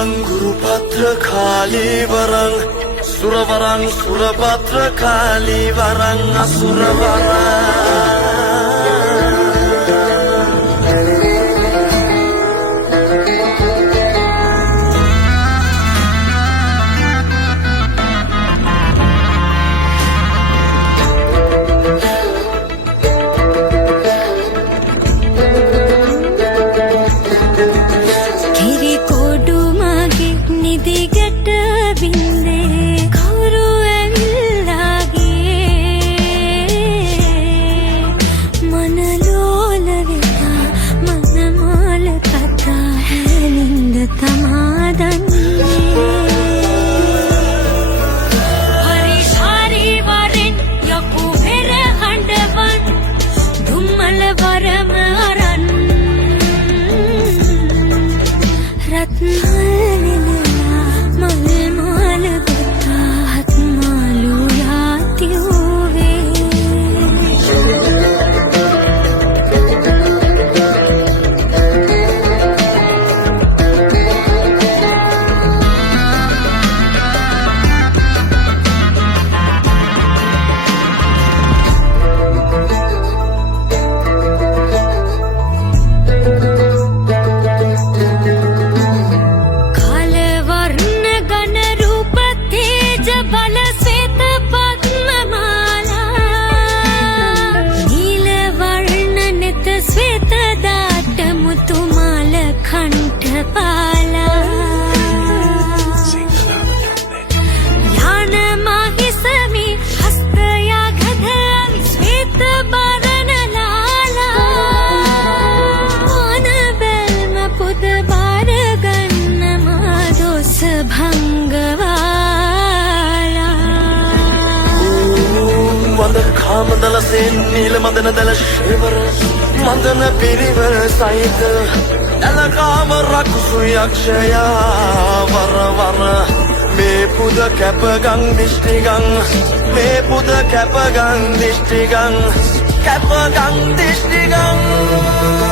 වරං ගුරුපත්‍ර කාලී වරං සුරවරං සුරපත්‍ර කාලී වරං අසුර වරං මදල සෙන් නීල මදන දල ශේවර මදන පිරිවර සහිත එලකාම රකුසු යක්ෂයා වර මේ පුද කැපගං දිෂ්ටිගං මේ පුද කැපගං දිෂ්ටිගං කැපගං දිෂ්ටිගං